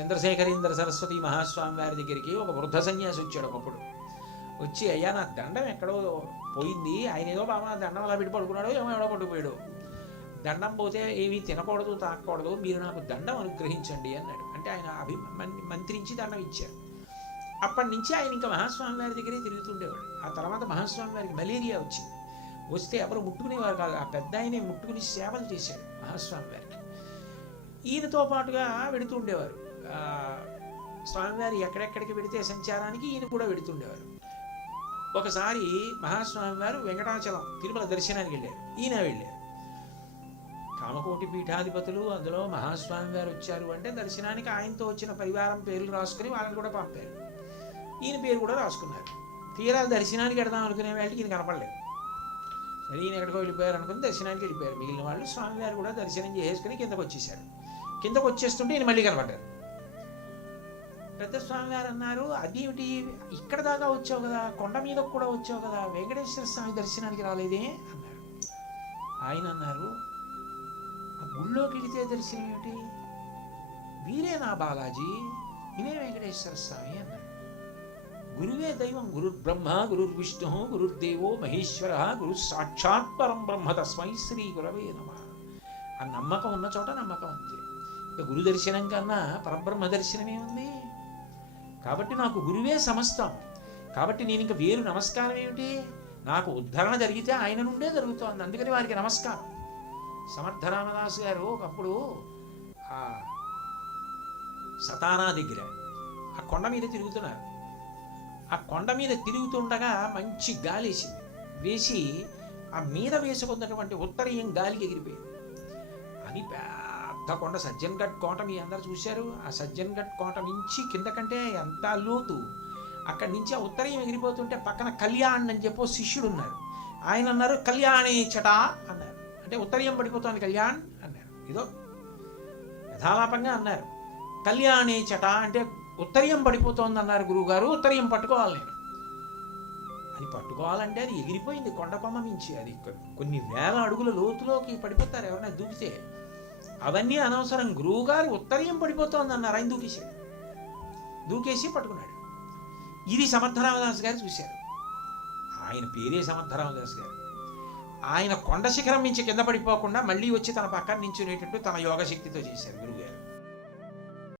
చంద్రశేఖరేంద్ర సరస్వతి మహాస్వామి వారి దగ్గరికి ఒక వృద్ధ సన్యాసి వచ్చాడు ఒకప్పుడు. వచ్చి అయ్యా నా దండం ఎక్కడో పోయింది. ఆయన ఏదో బాబు నా దండం అలా పెట్టి పడుకున్నాడో ఏమో ఎవడో పట్టుకుపోయాడు దండం పోతే ఏమీ తినకూడదు తాకూడదు మీరు నాకు దండం అనుగ్రహించండి అన్నాడు. అంటే ఆయన అభి మంత్రించి దండం ఇచ్చారు. అప్పటి నుంచి ఆయన ఇంకా మహాస్వామి వారి దగ్గరే తిరుగుతుండేవాడు. ఆ తర్వాత మహాస్వామి వారికి మలేరియా వచ్చింది. వస్తే ఎవరు ముట్టుకునేవారు కాదు. ఆ పెద్ద ఆయనే ముట్టుకుని సేవలు చేశాడు మహాస్వామి వారికి. ఈయనతో పాటుగా వెడుతుండేవారు ఉండేవారు. స్వామివారు ఎక్కడెక్కడికి వెడితే సంచారానికి ఈయన కూడా వెడుతుండేవారు ఒకసారి మహాస్వామి వారు వెంకటాచలం తిరుమల దర్శనానికి వెళ్ళారు. ఈయన వెళ్ళారు. కామకోటి పీఠాధిపతులు అందులో మహాస్వామి గారు వచ్చారు అంటే దర్శనానికి ఆయనతో వచ్చిన పరివారం పేర్లు రాసుకుని వాళ్ళని కూడా పంపారు. ఈయన పేరు కూడా రాసుకున్నారు. తీరా దర్శనానికి వెడదాం అనుకునే వాళ్ళకి ఈయన కనపడలేదు. సరే ఈయన ఎక్కడికో వెళ్ళిపోయారు అనుకుని దర్శనానికి వెళ్ళిపోయారు. మిగిలిన వాళ్ళు స్వామివారు కూడా దర్శనం చేసుకుని కిందకు వచ్చేసారు కిందకు వచ్చేస్తుంటే ఈయన మళ్ళీ కనపడ్డారు. పెద్ద స్వామి గారు అన్నారు అదేమిటి ఇక్కడ దాకా వచ్చావు కదా కొండ మీద కూడా వచ్చావు కదా వెంకటేశ్వర స్వామి దర్శనానికి రాలేదే? అన్నారు. ఆయన అన్నారు ఆ గుళ్ళోకి వెళితే దర్శనం ఏమిటి? వీరే నా బాలాజీ ఇవే వెంకటేశ్వర స్వామి అన్నారు. గురువే దైవం గురు బ్రహ్మ గురుర్ విష్ణు గురుర్దేవో మహేశ్వర గురు సాక్షాత్ పరం బ్రహ్మ తస్మై శ్రీ గురవే నమ. ఆ నమ్మకం ఉన్న చోట నమ్మకం అంతే ఇక గురు దర్శనం కన్నా పరబ్రహ్మ దర్శనమే ఉంది. కాబట్టి నాకు గురువే సమస్తం. కాబట్టి నేను ఇంకా వేరు నమస్కారం ఏమిటి? నాకు ఉద్ధరణ జరిగితే ఆయన నుండే జరుగుతోంది. అందుకని వారికి నమస్కారం. సమర్థ రామదాసు గారు ఒకప్పుడు ఆ సతానా దగ్గర ఆ కొండ మీద తిరుగుతున్నారు. ఆ కొండ మీద తిరుగుతుండగా మంచి గాలి వేసింది. వేసి ఆ మీద వేసుకున్నటువంటి ఉత్తరీయం గాలికి ఎగిరిపోయింది. అది పెద్ద కొండ సజ్జన్ గఢ్ కోట మీ అందరు చూశారు. ఆ సజ్జన్ గఢ్ కోట నుంచి కింద కంటే ఎంత లోతు? అక్కడి నుంచి ఆ ఉత్తరం ఎగిరిపోతుంటే పక్కన కళ్యాణ్ అని చెప్పో శిష్యుడు ఉన్నారు ఆయన అన్నారు కళ్యాణి చటా అన్నారు. అంటే ఉత్తరీయం పడిపోతుంది కళ్యాణ్ అన్నారు. ఇదో యథాలాపంగా అన్నారు. కళ్యాణి చట అంటే ఉత్తరీయం పడిపోతోంది అన్నారు గురువుగారు. ఉత్తరీయం పట్టుకోవాలి నేను. అది పట్టుకోవాలంటే అది ఎగిరిపోయింది కొండ కొమ్మ మించి అది కొన్ని వేల అడుగుల లోతులోకి పడిపోతారు ఎవరైనా దూకితే. అవన్నీ అనవసరం. గురువుగారు ఉత్తరీయం పడిపోతోంది అన్నారు ఆయన దూకేశాడు దూకేసి పట్టుకున్నాడు. ఇది సమర్థరామదాస్ గారు చూశారు. ఆయన పేరే సమర్థరామదాస్ గారు. ఆయన కొండ శిఖరం నుంచి కింద పడిపోకుండా మళ్ళీ వచ్చి తన పక్కన నించునేటట్టు తన యోగశక్తితో చేశారు గురువు